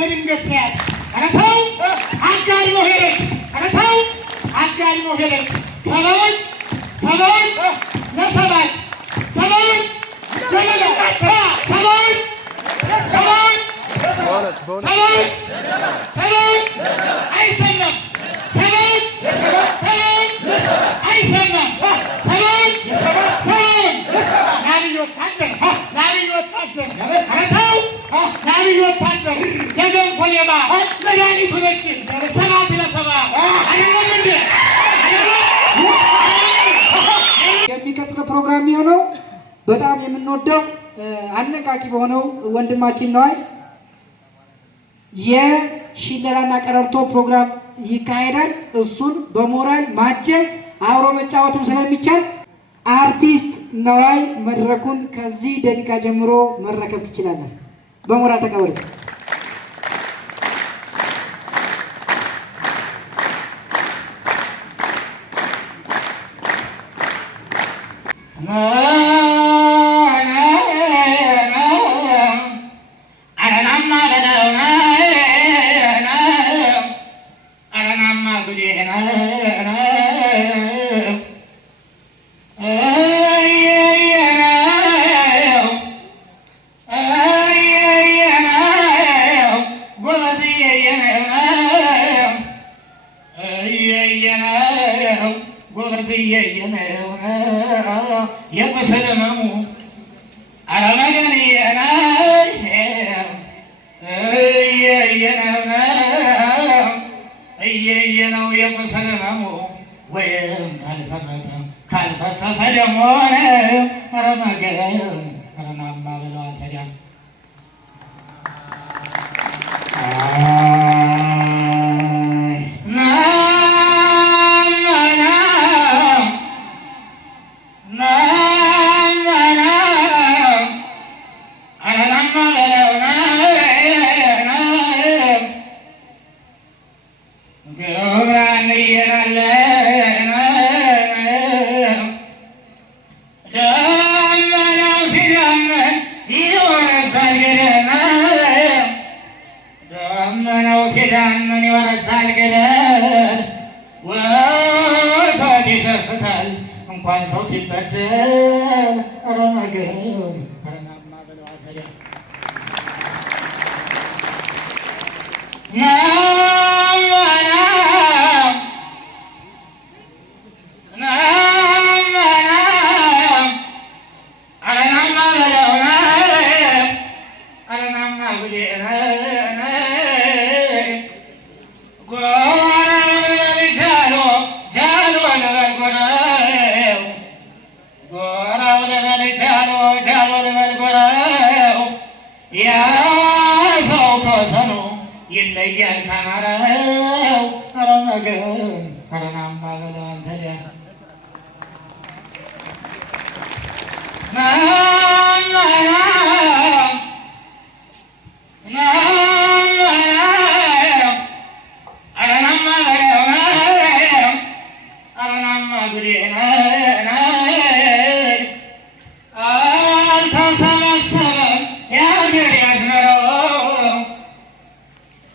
በድንገት ሲያት ኧረ ተው አጋድሞ ሄደች። ኧረ ተው አጋድሞ ሄደች። ሰባውን ለሰባት ሰባውን አይሰማም። አይሰማም። ናብይ ወታደር ናብይ ወታደር የገንፎ ሌባ መድኃኒቱ ነች። ሰባት ለሰባ አይደለም እንዴ? የሚቀጥለው ፕሮግራም የሆነው በጣም የምንወደው አነቃቂ በሆነው ወንድማችን ነዋይ የሽለላና ቀረርቶ ፕሮግራም ይካሄዳል። እሱን በሞራል ማጀብ አብሮ መጫወትም ስለሚቻል አርቲስት ነዋይ መድረኩን ከዚህ ደቂቃ ጀምሮ መረከብ ትችላለህ። በሞራል ተቀበል። ካልፈሰሰ ደግሞ ረመገን ረናማ ብለዋል። ተዲያ ሲዳመን ይወረሳል ገደል ወተት ይሸፍታል እንኳን ሰው ሲበደል ረመገን ረናማ ብለዋል። ተዲያ ይለያል ካማረው ረመገን ረናማ ብለዋል። ተዲያ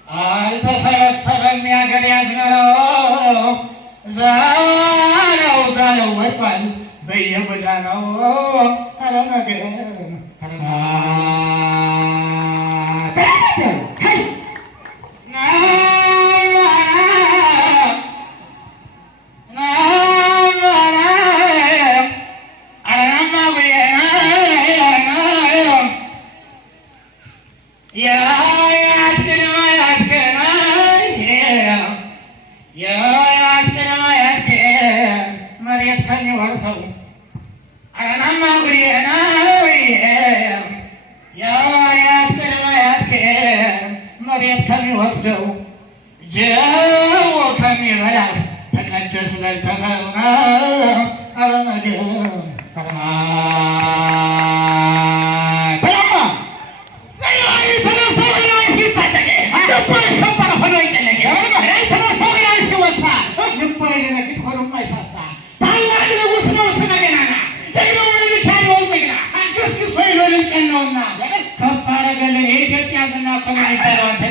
አልተሰበሰበም ያገር ያዝመረው ዛለው ወድቋል በየጎዳናው ረመገን መሬት ከሚወርሰው አናማ መሬት ከሚወስደው ጀው ከሚበላ ተቀደስ በልተኸውና ረመገን ከፍ አደረገልን የኢትዮጵያ ዝና እኮ ነው የሚባለው። አንተ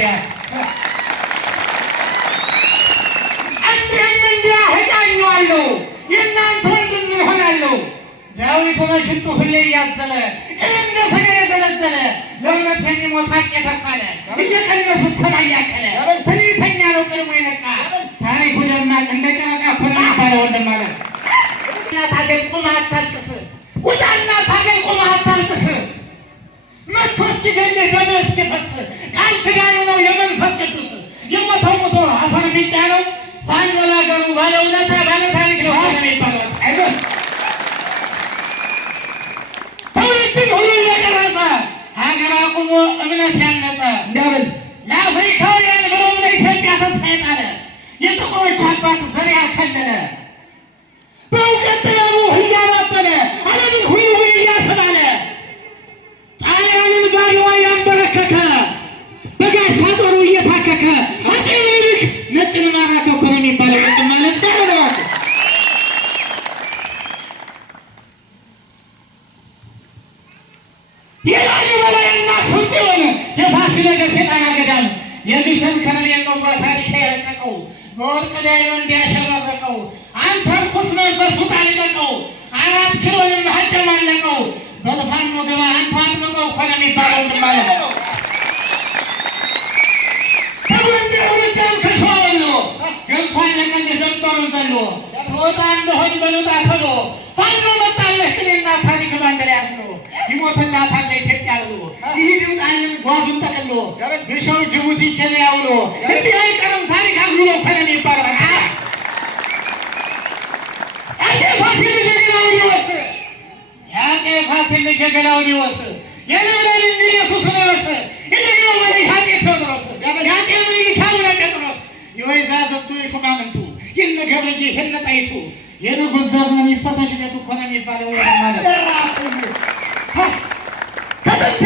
ሽቱ ሁሌ እያዘለ እንደ ሰገ የዘለዘለ ለእውነት የሚሞት ሀቅ የተካለ እየቀነሱት ሰማይ ያከለ ትንቢተኛ ነው ቀድሞ የነቃ ታሪኩ ደማቅ እንደ ጨረቃ እኮ ነው የሚባለው ወንድም አለ። ታገል ቁመህ አታልቅስ፣ ውጣና ታገል ቁመህ አታልቅስ። መጥቶ እስኪገልህ ደምህ እስኪፈስ ቃል ኪዳኑ ነው የመንፈስ ቅዱስ። የሞተው ሞቶ አፈር ቢጫ ነው ፋኖ ለአገሩ ባለውለታ ባለታሪክ ነው የሚባለው። አይዞህ ትውልድን ሁሉ የቀረጸ ሀገር አቁሞ እምነት ያነጸ እንዳብል ለአፍሪካውያን ብሎም ለኢትዮጵያ ተስፋ የጣለ የጥቁሮች አባት ዘር ያከለለ በእውቀት ጥበቡ እያባበለ ዓለምን ሁሉ እያስባለ ጣሊያንን ባድዋ ያንበረከከ በጋሻ ጦሩ እየታከከ አፄ ምኒልክ ነጭን ማራከ እኮ ነው የሚባለው ወንድም ማለት ዳረዋል። የላሊበላና ስልጤውን የፋሲለደስ የጣና ገዳም የግሸን ከርቤን ነው ታሪክ የለቀቀው በወርቅ ዳይመንድ ያሸበረቀው አንተ ርኩስ መንፈስ ውጣ ልቀቀው 4 ኪሎንም አጨማለቀው በልፋኖ ገባ አንተ አጥምቀው እኮ ነው የሚባለው ወንድም ማለት ነው። ከጎንደር ጎጃም ከሸዋ ወሎ ገብቷል ለቀን የገባውን ዘሎ ትወጣ እንደሆን በልጣ ተሎ ፋኖ መጣለህ ቅኔና ታሪክ ባንድ ላይ አስሮ ይሞትላታል ለኢትዮጵያ ብሎ ይሄድውጣልን ጓዙን ጠቅሎ ግሸው ጅቡቲ ኬንያ ውሎ እንዲህ አይቀርም ታሪክ አግሎ እኮ ነው የሚባለው። አፄ ፋሲል ጀግናውን ይወስ የአፄ ፋሲል ጀግናውን ይወስ የልብላል እንዲ ኢየሱስን ይወስ የጀግናው መሪ አፄ ቴዎድሮስ የአፄ ምኒልክ አቡነ ጴጥሮስ የወይዛዝርቱ የሹማምንቱ የነ ገብርዬ የነ ጣይቱ የንጉሥ ዘመን ይፈተሽ ቤቱ እኮ ነው የሚባለው ማለት ከጥንት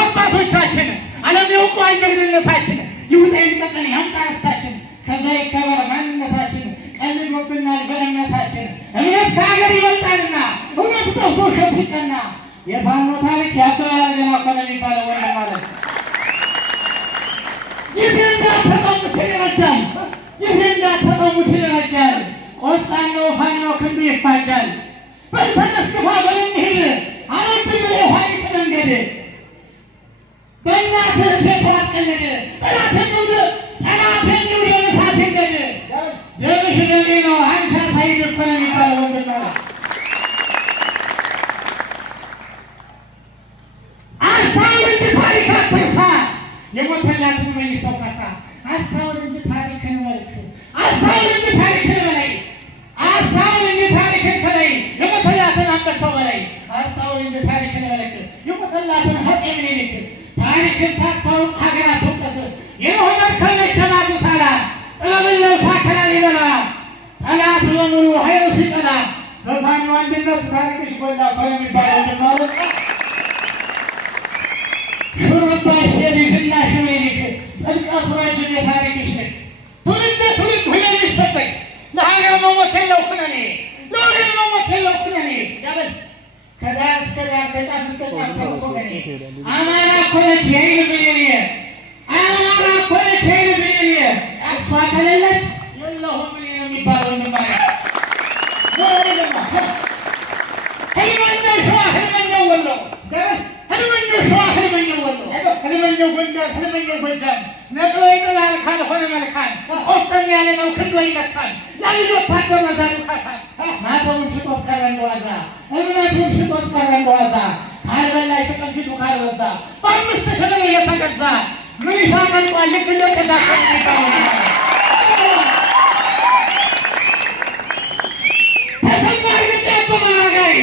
አባቶቻችን ዓለም ያውቁ ጀግንነታችን ይውጣ ይቀጠል ያምጣ ርስታችን ከዛ ይከበር ማንነታችን ቀልዶብናል በእምነታችን እምነት ከሀገር ይበልጣልና እውነት ጠፍቶ ውሸት ሲቀና የፋኖ ታሪክ ያበባል ገና እኮ ነው የሚባለው ወንድም ማለት ጊዜ እንዳትጠሙት ይረጃል ጊዜ እንዳትጠሙት ይረጃል ቆስጣናው ፋኖ ክንዱ ይፋጃል በልተነስ ግፋ በልንሂድ አረድም የኋሊት መንገድ በእናትህ ቤት አትቀለድ ጠላት የሚውድ በእሳት ይንደድ ደምሽ ደሜ ነው አንቺ ሳይድ እኮ ነው የሚባለው ወንድም ማለት አስታውል እንጂ ታሪክ አትርሳ የሞተላትን መልሰው ካሳ አስታውል እንጂ ታሪክን መልክ አስታውል እንጂ ታሪክን በላይ አስታውል እንጂ ታሪክን ከላይ የሞተላትን አንበሳው በላይ አስታውል እንጂ ታሪክን መልክ የሞተላትን አፄ ምኒልክ ታሪክን ሳታውቅ ሀገር አትወቀስ የሆነ ከለቸማቱ ሳላ ጥበብን ለብሳ ከላሊበላ ጠላት በሙሉ ኃይሉ ሲጠላ በፋኖ አንድነት ታሪክሽ ጎላ እኮ ነው የሚባለው ወንድም ማለት ሹሩባሽ የሊዝናሽ ምኒልክ ጥልቀቱ ረጅም የታሪክሽ ልክ ትውልድ ትውልድ ሁሌ የሚሰበክ ለሀገር መሞት የለው ኩነኔ ለወገን መሞት የለው ኩነኔ ከዳር እስከ ዳር ከጫፍ እስከ ጫፍ ተርሶ ገኔ አማራ እኮ ነች የይል ብዬ አማራ እኮ ነች የይል ብዬ እሷ ከሌለች የለሁም ብዬ ነው የሚባለው ወንድም ማለት ህልመኛው ሸዋ ህልመኛው ወሎ ህልመኛው ሸዋ ህልመኛው ወሎ ህልመኛው ጎንደር ህልመኛው ጎጃም ነቅሎ ይጥላል ካልሆነ መልካም ቆፍጠን ያለ ነው ክንዶ ይመታል ለልጅ ወታደር መዛሉ ካታል ማተቡን ሽጦት ቀረ እንደዋዛ እምነቱን ሽጦት ቀረ እንደዋዛ ካልበላይ ስቅን ፊቱ ካልበዛ በ5 ሺህ ብር እየተገዛ ምንሻ ቀልጧል ልክ እንደ ቅዳሴ የሚባለው ተሰማሪ በማጋይ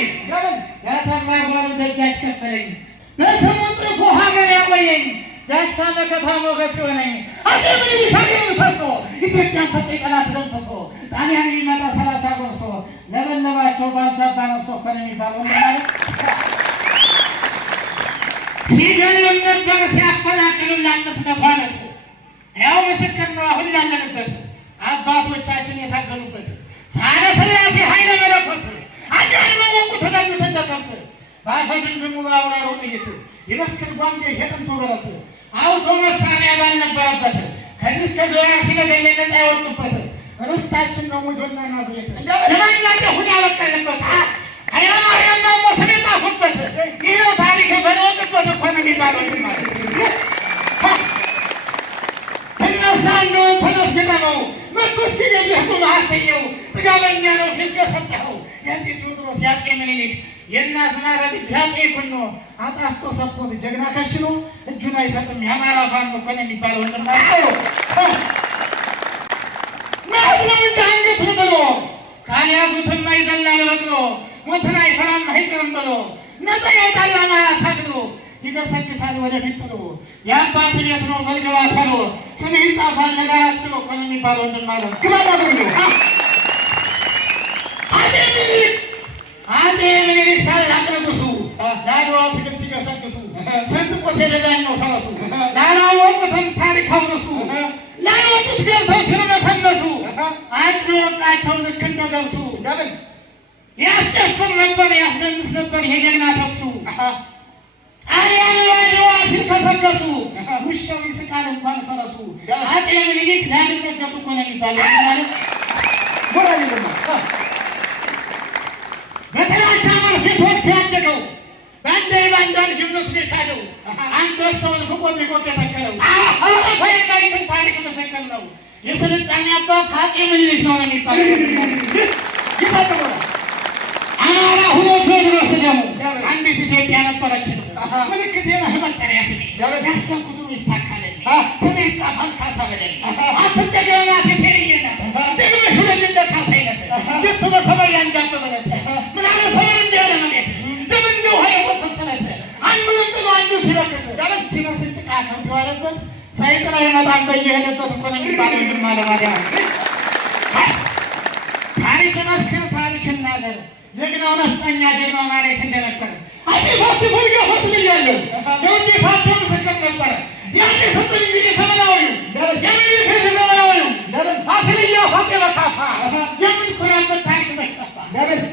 ያተራ ጓል ደጃች ከፈለኝ በስሙ ጽፎ ሀገር ያቆየኝ ጋሻ መከታ ሞገስ ሆነኝ አፄ ምኒልክ ሀገር ምሰሶ ኢትዮጵያን ሰጠኝ ጠላት ደምስሶ ጣሊያን የሚመጣ 30 ጎርሶ ለበለባቸው ባልቻባ ነፍሶ እኮ ነው የሚባለው ማለት ሲገሉን ነበር ሲያፈናቅሉን ለ500 ዓመት ያው ምስክር ነው አሁን ላለንበት አባቶቻችን የታገሉበት ሳህለ ሥላሴ ኃይለ መለኮት አጃይበ ወቁ ተገኙት እንደከብት ባፈጅን ድሙ ባብራሩ ጥይት ይመስክር ጓንዴ የጥንቱ ብረት አውቶ መሳሪያ ባልነበረበት ከዚህ እስከ ዙሪያ ሲገደል ነፃ የወጡበት ርስታችን ነው ሙጆና ናዝሬት ለማናቀ ሁን ያበቀልበት ኃይለማርያም ማሞ ስም የጻፉበት ይኸው ታሪክ በለወጥበት እኮ ነው የሚባለው ማለት ተነሳ እንደሆን ተነስግጠመው መቶ እስኪገድልህ መሀልተኛው ጥጋበኛ ነው ፊት ከሰጠኸው የአፄ ቴዎድሮስ የአፄ ምኒልክ የእናስማራ ልጅ የአፄ ኩኖ አጣፍጦ ሰጥቶት ጀግና ከሽኖ እጁን አይሰጥም የአማራ ፋኖ እኮ ነው የሚባለው እንደማለው ማለት ነው እንጂ አንገቱን ብሎ ካልያዙትማ ይዘላል በቅሎ ሞትን አይፈራም አይቀርም ብሎ ነፃ ይወጣል አማራ ታግሎ ይገሰግሳል ወደፊት ጥሎ የአባት ቤት ነው በልገባ ተሎ ስምህ ይጻፋል ነገራት ጥሎ እኮ ነው የሚባለው እንደማለው ግባላ ብሎ አፄ ምኒልክ ታላቅ ንጉሡ ለአድዋ ትግል ሲገሰግሱ ሰንጥቆት የሌላኝ ነው ፈረሱ ላላወቁትም ታሪክ አውርሱ ላልወጡት ገብተው ሲርመሰመሱ አጭዶ ወጣቸው ልክ እንደ ገብሱ ያስጨፍር ነበር ያስደንስ ነበር የጀግና ተኩሱ ጣሊያን አድዋ ሲልከሰከሱ ውሻው ይስቃል እንኳን ፈረሱ አፄ ምኒልክ ላልነገሱ እኮ ነው የሚባለው ማለት ሞራል ይለማ በተላቻ ማርፌት ወቅት ያደገው በአንዴ ባንዳል ጅብነት ካደው አንበሳውን ፍቆ ቢቆቅ የተከለው አሁን የማይችል ታሪክ መሰከል ነው የስልጣኔ አባት አፄ ምኒልክ ነው የሚባለው ይፈጥራል አማራ ሁሉ ቴዎድሮስ ደግሞ አንዲት ኢትዮጵያ ነበረች ምልክት የነህ መጠሪያ ስሜ ያሰብኩት ሁሉ ይሳካልኝ ስሜ ይጻፋል ካሳ በደል አትጠገናት የተለየነት ደግመሽ ሁለት እንደ ካሳ አይነት ጀቱ በሰማይ ያንጃበበለት ምን አለ ሰማይ እንዲያለ መሬት ደም እንደ ውሃ የወሰሰለት አንዱ ጥሎ አንዱ ሲበክት ዳበት ሲመስል ጭቃ ከንቱ ያለበት ሳይጥራ ይመጣን በየሄደበት እኮ ነው የሚባለው እንደማለ ማዲያ ታሪክ መስከር ታሪክ እናገር ጀግናው ነፍጠኛ ጀግናው ማለት እንደነበር አፄ ፋሲል ፈልገፈት ልያለሁ የውዴታቸው ምስክር ነበር ያኔ ስጥን እንግዲህ ሰመናዊው የሚልክ ዘመናዊው ፋሲል እያሳጤ በካፋ የምንኮራበት ታሪክ መሽጠፋ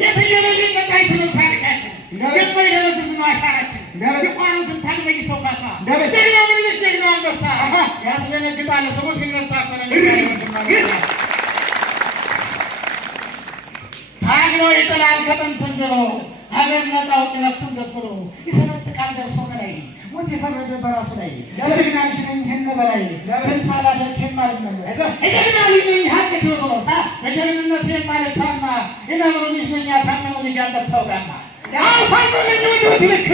የትየለልን ነቃይትነው ታሪካችን የማይደረስስ ነው አሻራችን የቋኑትን ታግበኝ ሰው ካሳ ጀግናው ምኒልክ ጀግናው አንበሳ ያስደነግጣል ሰው ሲነሳ እኮ ነው የሚባለው ታግሎ ይጥላል ከጥንት ድሮ ሀገር ነፃ አውጪ ነፍስን ገብሮ ይሰነጥቃል ደርሶ በላይ ሞት የፈረደ በራሱ ላይ ጀግና ልጅ ነኝ ይህን በላይ በንሳላ ደርክ የማልመለስ ጀግና ልጅ ነኝ ሀቅ ቴዎድሮስ በጀግንነት የማልታማ የነብሩ ልጅ ነኝ ያሳመነው ልጅ አንበሳው ጋማ አፋንዱ ነኝ ወንዶት ልክ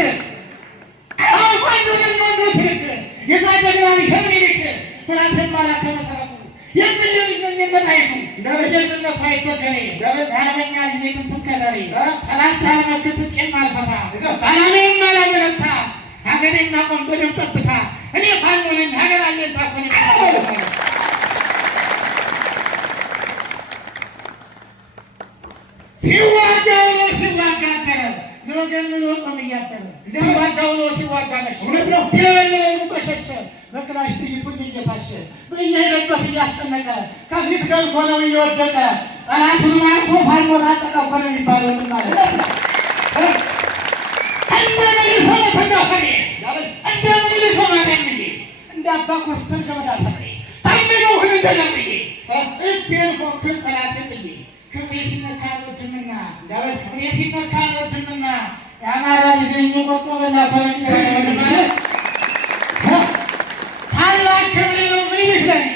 አፋንዱ ነኝ ወንዶት ልክ የዛ ጀግና ልጅ ከምኒልክ ትናንት የማላከ መሰረቱ የምልጅ ነኝ የመጣይቱ በጀግንነቱ አይበገሬ የአርበኛ ልጅ ጥንት ከዘሬ ጠላት ሳልመክት ቄም አልፈታ ባላሜን ማላበረታ ሀገሬና ቆም በደም ጠብታ እኔ ፋኖ ነኝ ሀገር አለኝታ እኮ ነኝ ሲዋጋ ውሎ ሲዋጋ አደረ ለወገን ብሎ ጾም እያደረ ሲዋጋ ውሎ ሲዋጋ መሸ ሲለበለበ ቆሸሸ በክላሽ ጥይቱን እየታሸ በየሄደበት እያስጨነቀ ከፊት ገብቶ ነው እየወደቀ ጠላቱን ማርኮ ፋኖ ታጠቀ እኮ ነው የሚባለው ማለት እንደምንልሰው ተጋፈሬ እንደምንልሰው ማለምዬ እንደ አባ ኮስተር ገመዳ ሰሬ ታምነው ሁሉ እንደነብዬ እስቴል ኮክል ጠላትን ብዬ ክብሬ ሲነካ አልወድምና ክብሬ ሲነካ አልወድምና የአማራ ልጅ ቆጦ በላ ኮነ ማለት ታላቅ ክብሬ ነው ምኒልክ ለኔ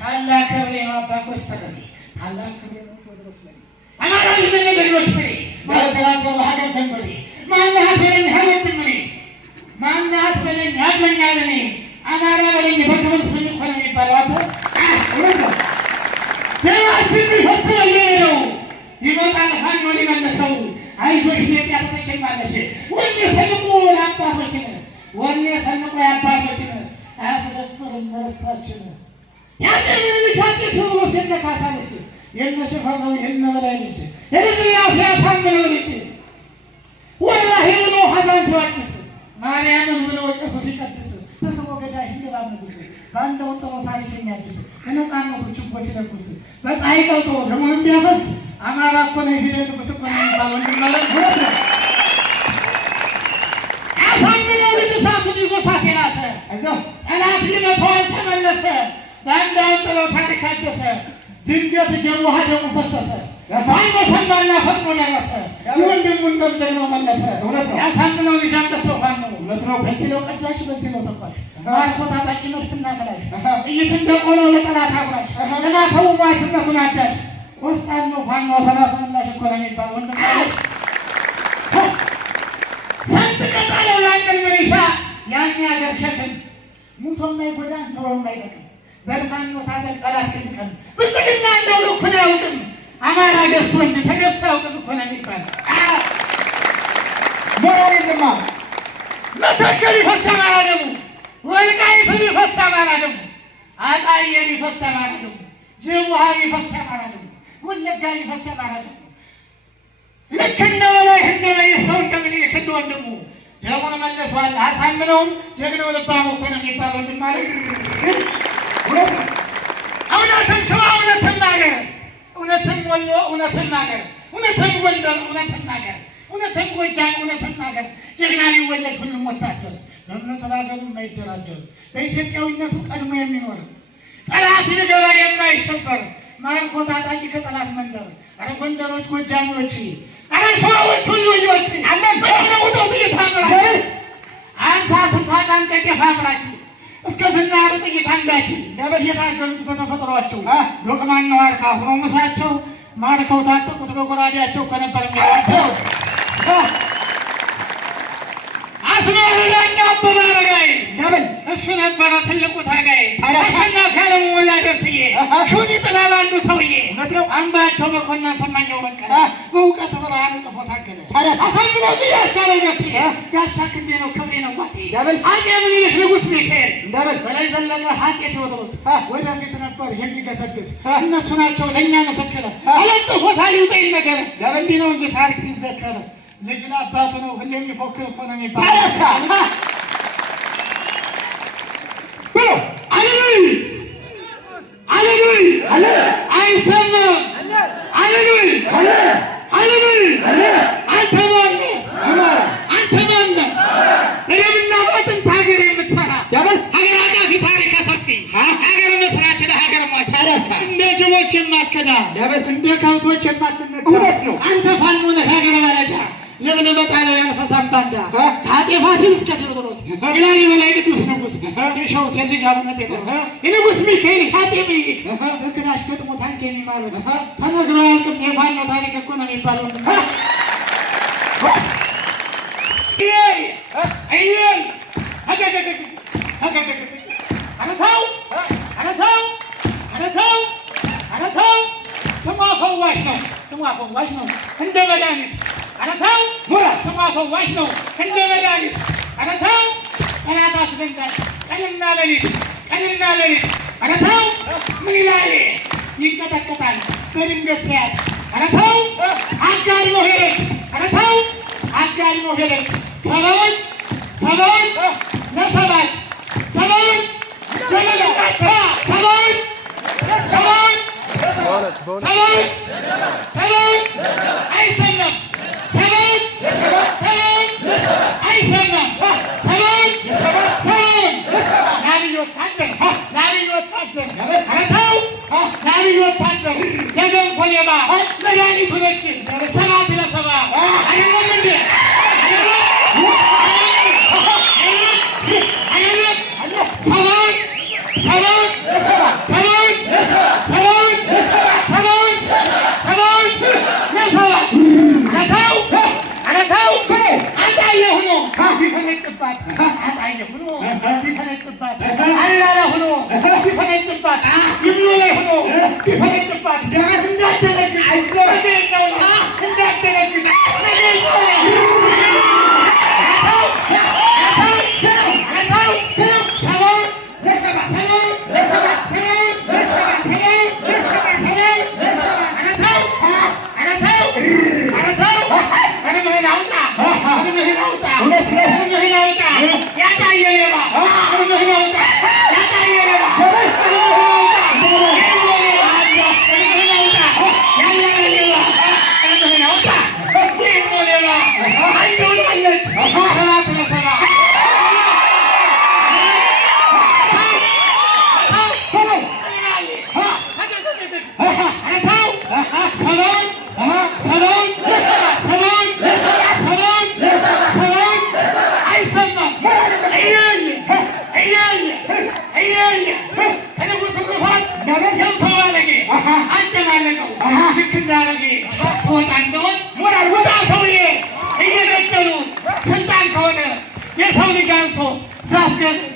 ታላቅ ክብሬ ነው አባ ኮስተር ለኔ ታላቅ ክብሬ ነው ቴዎድሮስ ለኔ አማራ ልጅ ነኝ ገድሎች ፍሬ ባልተላቀው ሀገር ደንበሬ ማናት በለኝ ሀገርድምኔ ማናት በለኝ አድመኛል እኔ አማራ በለኝ በክብር ስም እኮ ነው የሚባለው አንተ ደማችን ቢፈስበው የሚለው ይመጣል ፋኖ ሊመለሰው አይዞሽ ኢትዮጵያ ትጠቀማለች ወኔ ሰንቆ ለአባቶችን ወኔ ሰንቆ የአባቶችን አያስደፍርም መረሳችን ያኔ ምኒልክ አፄ ቴዎድሮስ የነካሳለች የነሽፈራው የነበላይ ልጅ የልጅያስ ያሳምነው ልጅ ወላሂ ብሎ ሀዛን ሲዋቅስ ማርያምን ብሎ ወቀሱ ሲቀድስ ተስቦ ገዳይ ህንገባ ንጉስ በአንደው ጥሮ ታሪክ የሚያድስ የነፃነቱ ችቦ ሲለኩስ በፀሐይ ቀልጦ ደግሞ እንዲያፈስ አማራ እኮ ነው የፊደል ንጉስ እኮ ነው የሚባለው እንድመለን ሁለት ነው ያሳምነው ልጅ እሳቱን ይዞ እሳት የላሰ ጠላት ሊመታው ተመለሰ በአንደው ጥሮ ታሪክ አደሰ ድንገት ጀሞ ሀደሙ ፈሰሰ ባይኖ ሰማና ፈጥኖ ደረሰ። ወንድሙን ጀግናው መለሰ። ያሳምነው ልጅ አንበሳው ፋኖ በዚህ ነው ቀዳሽ፣ በዚህ ነው ተኳሽ፣ ማርኮ ታጣቂ መድፍና ከላሽ ጥይት እንደቆለው ለጠላት አጉራሽ ለማተው ሟችነቱን አዳሽ ቆስጣን ነው ፋኖ ሰላሰላሽ እኮ ነው የሚባል ወንድም ማለት ሰንጥቀጣለው ያንገል መሪሻ ያን ያገር ሸክም ሙቶ የማይጎዳ ኖሮ የማይጠቅም በፋኖ ታጠቅ ጠላት ክንቀም ብልጽግና እንደው ልኩን ያውቅም አማራ ገዝቶ እንጂ ተገዝቶ ያውቅም እኮ ነው የሚባል ሞራልማ መተከል ይፈስ አማራ ደሙ፣ ወልቃይት ይፈስ አማራ ደሙ፣ አጣዬ ይፈስ አማራ ደሙ፣ ጅቡሃ ይፈስ አማራ ደሙ፣ ወለጋ ይፈስ አማራ ደሙ። ልክ እንደ በላይ የሰው እንደምን ይክድ ወንድሙ ደሙን መለሷል። አሳምነውም ጀግናው ልባሙ እኮ ነው የሚባል ወንድም ማለት እውነትን ሸዋ እውነትን ናገር፣ እውነትን ወሎ እውነትን ናገር፣ እውነትን ጎንደር እውነትን ናገር፣ እውነትን ጎጃም እውነትን ናገር። ጀግና ሊወለድ ሁሉም ወታደር በእምነት ባገሩ የማይደራደር በኢትዮጵያዊነቱ ቀድሞ የሚኖር ጠላት ሊገባ የማይሸበር ማርኮ ታጣቂ ከጠላት መንደር። አረ ጎንደሮች፣ ጎጃሚዎች፣ አረ ሸዋዎች ሁሉ ልጆች አለን በእውነቱ ይታምራል። አንሳ ስልጣን ቀጤፍ አምራች እስከ ዝናሩ ጥይት አንጋች የታገሉት በተፈጥሯቸው ዶቅማና ዋርካ ሆኖ ምሳቸው ማርከው ታጠቁት በጎራዴያቸው ከነበር የሚያቸው አስማረኛ አበበ አረጋይ እሱ ነበረ ትልቁ ታጋይ። አሸናፊ አለሙ ወላ ደስዬ ሹኒ ጥላል አንዱ ሰውዬ አምባቸው መኮንን ሰማኛው በቀለ በእውቀት ብርሃኑ ጽፎ ታገለ። አሳምነው ያስቻለው ደስዬ ጋሻ ክንዴ ነው ክብሬ ነው ዋሴ አፄ ምኒልክ ንጉሥ ሚካኤል በላይ ዘለቀ አፄ ቴዎድሮስ ወደፊት ነበር የሚገሰግስ እነሱ ናቸው ለእኛ መሰከረ አለም ጽፎታል ይውጠኝ ነገር እንዲህ ነው እንጂ ታሪክ ሲዘከረ ልጅ ለአባቱ ነው ሁሌ የሚፎክር እኮ ነው የሚባል አይሰማም። አንተ ማነህ? በደምና በአጥንት ሀገር የምትሰራ ሀገር አቃፊ ታሪክ ሰፊ ሀገር መስራች ለሀገር ሟች እንደ ጅቦች የማትከዳ እንደ ከብቶች የማትነዳ አንተ ፋኖ ነህ ሀገር ባለዳ የምን መጣለው ያንፈሳም ባንዳ ከአጤ ፋሲል እስከ ቴዎድሮስ የላሊበላ ቅዱስ ንጉሥ የሸው ሴት ልጅ አቡነ ጴጥሮስ የንጉሥ ሚካኤል አፄ ምኒልክ በክላሽ ገጥሞ ታንክ የሚማርክ ተነግሮ ያልቅም የፋኖ ታሪክ እኮ ነው የሚባለው። ስሟ ፈዋሽ ነው እንደ መድኃኒት አረታው ስሟ ፈዋሽ ነው እንደ መድኃኒት አረታው ጠላት አስደንጋጭ ቀንና ሌሊት አረታው ምን ይላል ይንቀጠቀጣል በድንገት ሲያት አረታው አጋድሞ ሄደች ሰባውን ለሰባት ሰባውን አይሰማም አይሰማም ናብይ ወታደር አረታው ናብይ ወታደር የገንፎ ሌባ መድኃኒቱ ነች ሰባት ለሰባ አይደለም እንዴ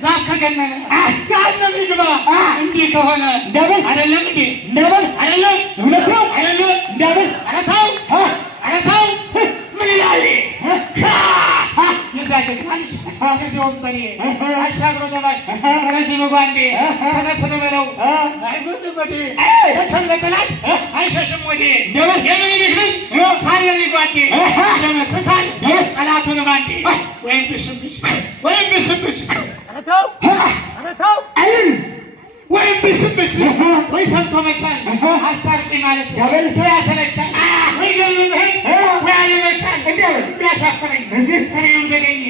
ዛፍ ከገነነ ገሃነም ይግባ። እንዲህ ከሆነ አይደለም እንዴ? አይደለም እውነት ነው አይደለም? ኧረ ተው ኧረ ተው ምን ይላል? የዛ ጀግና ልጅ የዚህ ወንበዴ አሻግሮ ደባሽ ረዥም ጓንዴ ተነስ በለው አይዞህ ወዴ መቼም ለጠላት አይሸሽም ወዴ የምኒልክ ልጅ ሳየን ጓንዴ ይደመስሳል ጠላቱን ባንዴ ወይም ብሽብሽ ወይም ብሽብሽ ኧረ ተው አይደል ወይም ብሽብሽ ወይ ሰምቶ መቻል አስታርቂ ማለት ሰው ያሰለቻል ወይ ገለመህ ወይ አለመቻል የሚያሻፍረኝ ከሬው ደገኝ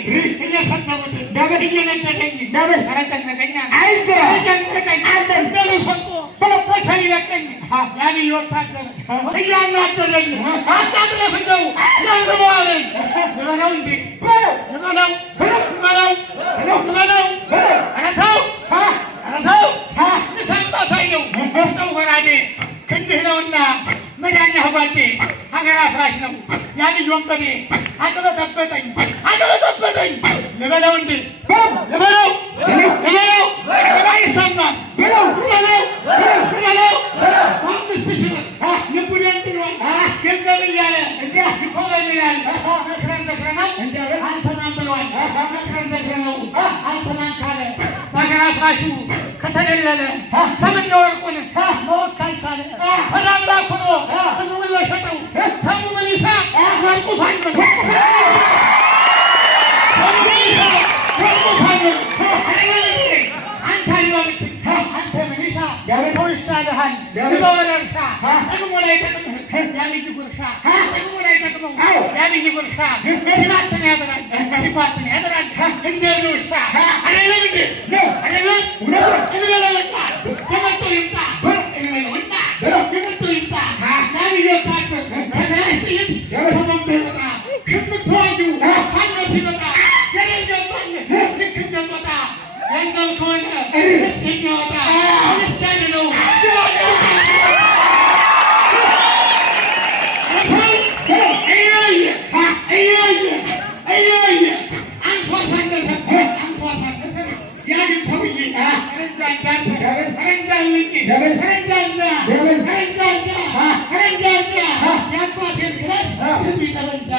እየሰደቡት እየነደደኝ ኧረ ጨነቀኝ ጨነቀኝ እንደልሰጦ በተን ይለቀኝ ያንዬ ወታደር እያናደረኝ አታጥለፍተው ለምረዋለኝ ልበለው እንዴ ልበለው ኧረ ተው ንሰማሳየው ስጠው ወራዴ ክንድህ ነውና መዳኛህ ጓዴ ሀገር አፍራሽ ነው ያ ልጅ ወንበዴ አቅበጠበጠኝ ልበለው እንዴ ልበለው አይሰማም ልበለው 5,000 ብር ልቡን ብሏል ገንዘብ እያለ ይኮበልላል መክረን ዘክረናል አልሰማም ብሏል መክረን ዘክረነው አልሰማም ካለ ሀገር አፍራሹ ከተደለለ ሰምና ወርቁን መወከል ቻለ ወደ አምላክ ሆኖ ሕዝቡን ለሸጠው ሰሙ ምንሻ ወርቁ ፋኖ አንተ ምንሻ ይሻልሃል በወረርሻ ጥቅሙ ላይ ጠቅምህ ያልይ ጉርሻ ጥቅሙ ላይ ጠቅመው ያልይ ጉርሻ ሲባትን ያድራል እንደ ውሻ አይደለም እንዴ አይደለም እንበለውና የመጣው ይምጣ እንበለውና የመጣው ይምጣ ያልይ ወታደር ከተያሽ ጥይት ከቦምብ ይወጣ ሽምት ተዋጊ ፋኖ ሲመጣ የሌለባል ልክ እንደ ጦጣ ገንዘብ ከሆነ ልብስ የሚያወጣ አነስቻድ ነው እያየ አንሷ ሳነሰ ያግን ሰውዬ የአባቴን ክላሽ ስንት ጠመንጃ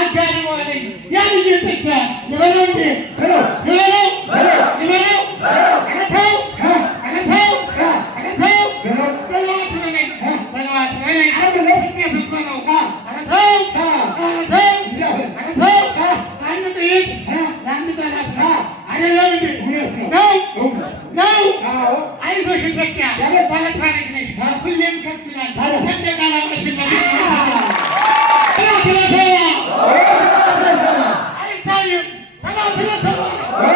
አጋድሞ አለኝ ያልዬ ጥጃ ልበለው እንዴ ልበለው በለዋት ስሜት እኮ ነው አንድ ጥይት ለአንድ ጠላት አይደለም እንዴ ነው አይዞሽ ኢትዮጵያ ባለታሪክ ነሽ ሁሌም ከፍ ይላል ሰንደቅ ዓላማሽን አይታይም 7 ለ7